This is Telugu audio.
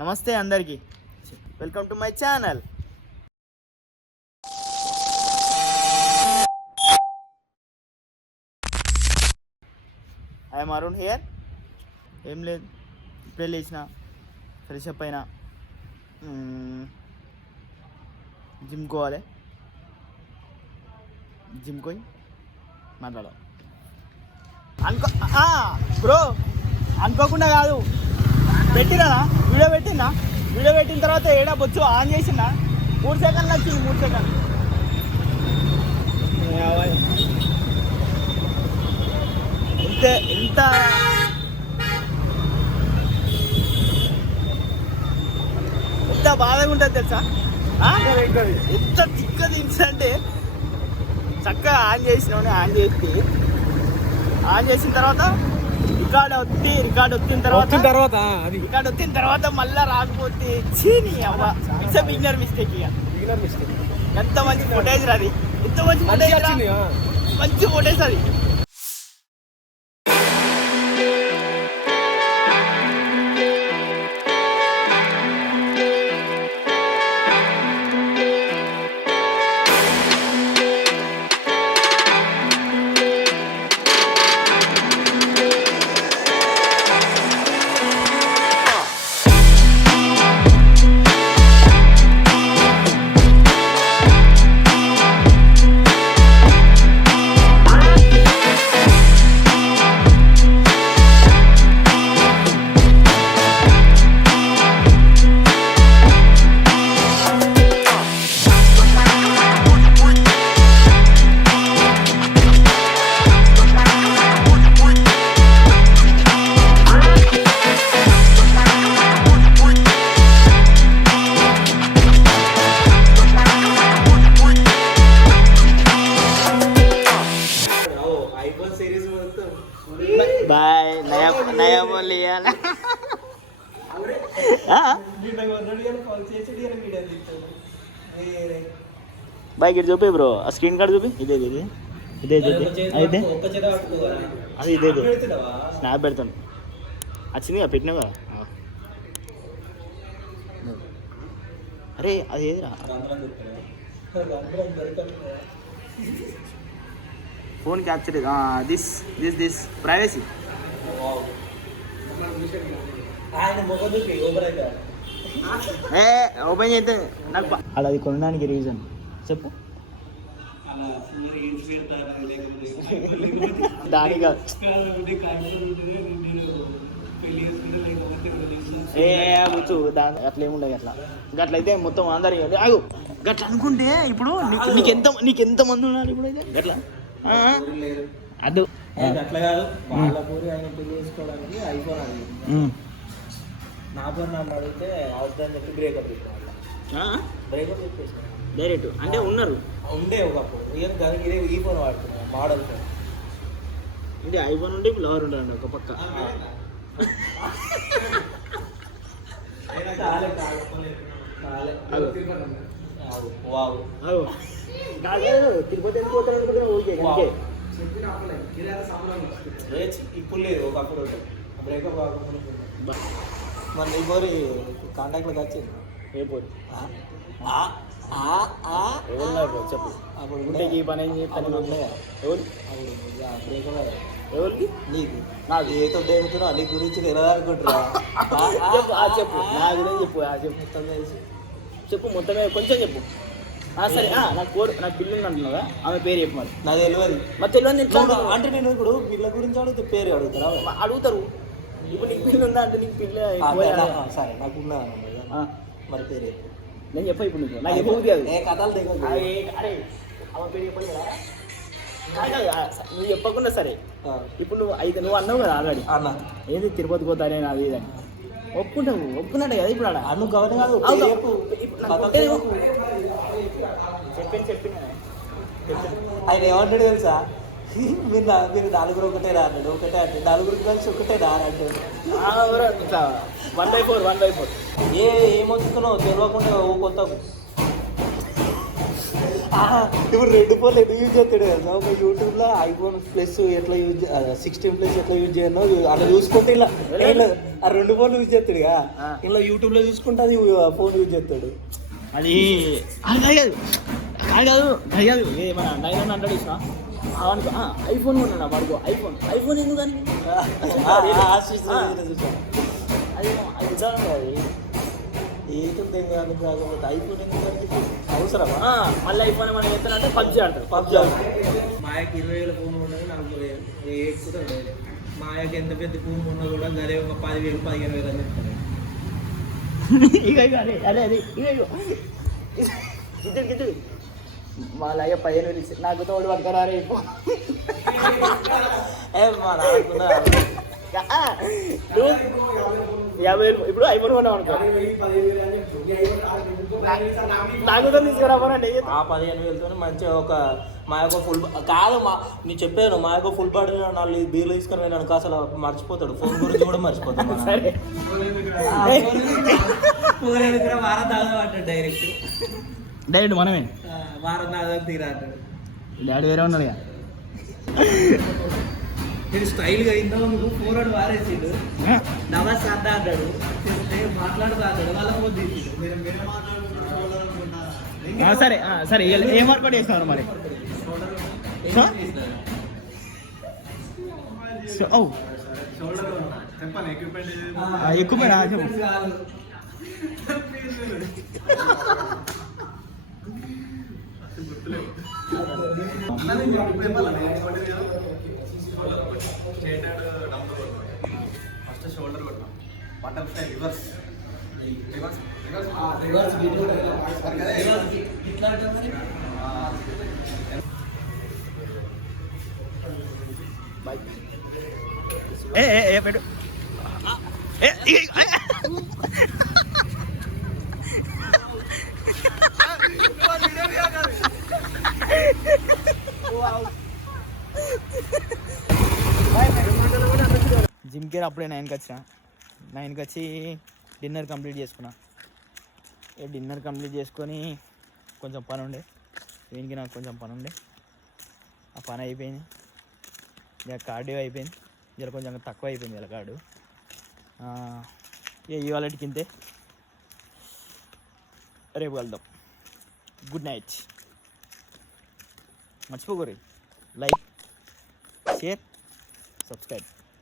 నమస్తే అందరికి, welcome to my channel. I'm Arun here. ఏం లేదు, ఇప్పుడే లేచిన, ఫ్రెష్ అప్ అయినా, జిమ్ పోవాలి. జిమ్ పోయి మాట్లాడాలి. బ్రో అనుకోకుండా కాదు, పెట్టినా వీడియో పెట్టిన తర్వాత ఏడా బొచ్చు ఆన్ చేసిన 3 సెకండ్లు వచ్చింది. 3 సెకండ్లు ఎంత బాధగా ఉంటుంది తెలుసా. ఎంత తిక్క థింగ్స్ అంటే చక్కగా ఆన్ చేసిన తర్వాత రికార్డ్ వచ్చిన తర్వాత మళ్ళీ రాకపోతే ఇట్స్ బిగినర్ మిస్టేక్. ఎంత మంచి ఫుటేజ్ రాది, మంచి ఫుటేజ్ అది. బాయ్ నయా బోలియా బాయ్ గిట్ చూపి బ్రో, ఆ స్క్రీన్ కార్డ్ చూపి. ఇదే అది ఇదే స్నాప్ పెడతాను. వచ్చింది కదా, పెట్టినావు కదా. అరే అది ఏదిరా, phone capture. This privacy. Open చేస్తే నాకు అది కొనడానికి రీజన్ చెప్పు. దానిగా అట్లా ఏముండదు. అట్లయితే మొత్తం అందరి ఆగు గట్లా అనుకుంటే ఇప్పుడు నీకెంత మంది ఉన్నారు ఇప్పుడు అయితే గట్లా అది అట్లా కాదు. వాళ్ళ పూరి ఆయన పెళ్లి చేసుకోవడానికి ఐఫోన్ అడిగింది. నా ఫోన్ నన్ను అడిగితే అవసరం చెప్పి బ్రేకప్ చెప్పేసి డైరెక్ట్ అంటే ఉన్నారు ఉండే ఒకప్పుడు. ఈ ఫోన్ వాడుతున్నాను, మోడల్ ఫోన్. అంటే ఐఫోన్ ఉంటే లవర్ ఉంటాడు ఒక పక్క. తిరుపతి ఇప్పుడు లేదు, ఒకప్పుడు బ్రేకప్ కాకుండా. మన నీ పోరి కాంటాక్ట్లోకి వచ్చింది. ఏ పోరి చెప్పు. అప్పుడు ఉంటే ఈ పని ఏం చేస్తాను. ఎవరు బ్రేకప్ ఎవరికి? నీకు నాకు ఏతో దేగుతున్నా నీ గురించి ఎలా అనుకుంటున్నా. చెప్పు, నా గురించి చెప్పు మొత్తమే కొంచెం చెప్పు. సరే నాకు పిల్ల అంటున్నావా, ఆమె పేరు చెప్పు. మరి నాకు తెలియదు. మరి తెలియదు అంటే నేను ఇప్పుడు పిల్ల గురించి అడిగితే పేరు అడుగుతారు. ఇప్పుడు నీకు పిల్ల ఉందా అంటే నీకు పిల్ల. సరే నాకు ఉన్నా మరి పేరు నేను చెప్పా. ఇప్పుడు నీకు నాకు చెప్పబుద్ధి కాదు. కథలు దగ్గర అరే ఆమె పేరు చెప్పాలి కదా. నువ్వు చెప్పకుండా సరే. ఇప్పుడు నువ్వు అన్నావు కదా ఆల్రెడీ, అన్న ఏది తిరుపతి పోతానే అది ఇదని ఒప్పుకున్నాడు కదా. ఇప్పుడు అన్ను గవర్న కాదు చెప్పి ఆయన ఏమంటాడు తెలుసా, మీరు నలుగురు ఒకటేనా అన్నాడు. ఒకటే అంటే నలుగురు కలిసి ఒకటేనా అని అంటాడు. 1/4 ఏమొచ్చుతున్నావు తెలియకుండా ఓ కొత్త ఇప్పుడు 2 ఫోన్లు ఎట్లా యూజ్ చేస్తాడు కదా ఒక యూట్యూబ్లో ఐఫోన్ ప్లస్ ఎట్లా యూజ్ 16 ప్లస్ ఎట్లా యూజ్ చేయను అలా చూసుకుంటే ఇలా ఆ 2 ఫోన్లు యూజ్ చేస్తాడు కదా ఇలా యూట్యూబ్లో చూసుకుంటే అది ఫోన్ యూజ్ చేస్తాడు. అది కాదు మన 900 ఇచ్చిన అవనుకో ఐఫోన్ కొన్నా వాడుకో ఐఫోన్ ఎందుకని అది అది ఏటుంది కాకపోతే ఐఫోన్ ఎందుకు అవసరమా మళ్ళీ ఐఫోన్ ఏమైనా చెప్తానంటే పబ్జీ ఆడతారు. మా యొక్క 20,000 ఫోన్ ఉన్నది నాకు ఎక్కువ మా యొక్క ఎంత పెద్ద ఫోన్ ఉన్నా కూడా గదే ఒక 10,000 15,000 అని చెప్తాను. అదే గిద్దుడు వాళ్ళ 15,000 ఇచ్చి నాకు తోడు పట్టుకరా రేపు మా నాకున్నా 50,000 ఇప్పుడు ఐఫోన్ కొన్నాం అనుకో నాకు తీసుకురాబోనండి. ఆ 15,000తో మంచిగా ఒక మా యొక్క ఫుల్ కాదు నేను చెప్పాను మా యొక్క ఫుల్ బాడీ 4 బీర్లు తీసుకొని వెళ్ళాను అసలు మర్చిపోతాడు ఫోన్ గురించి కూడా మర్చిపోతాడు. సరే వారం తాగమంటాడు డైరెక్ట్ మనమే వారం తాగ తీరా అంటాడు. డాడీ వేరే ఉన్నాడు ఇక నేను స్టైల్గా అయిందో నువ్వు ఫోన్ వారేసిండు నమస్తే అంట అంటాడు మాట్లాడుతూ అంటాడు వాళ్ళ ఫోన్ తీసిండు. సరే ఏం వర్కౌట్ చేస్తున్నారు మరి ఎక్కువ ఫస్ట్ షోల్డర్ కొట్టాం బటర్ఫ్లై రివర్స్ పెట్టు జిమ్కి అప్పుడే 9కి వచ్చిన 9కి వచ్చి డిన్నర్ కంప్లీట్ చేసుకున్నా. డిన్నర్ కంప్లీట్ చేసుకొని కొంచెం పని ఉండే వీనికి నాకు కొంచెం పని ఉండే ఆ పని అయిపోయింది. ఇక కార్డియో అయిపోయింది ఇలా కొంచెం తక్కువ అయిపోయింది ఇలా కార్డు ఇవాళకి ఇంతే. రేపు వెళ్దాం. Good night. మర్చిపోకూరి లైక్ షేర్ సబ్స్క్రైబ్.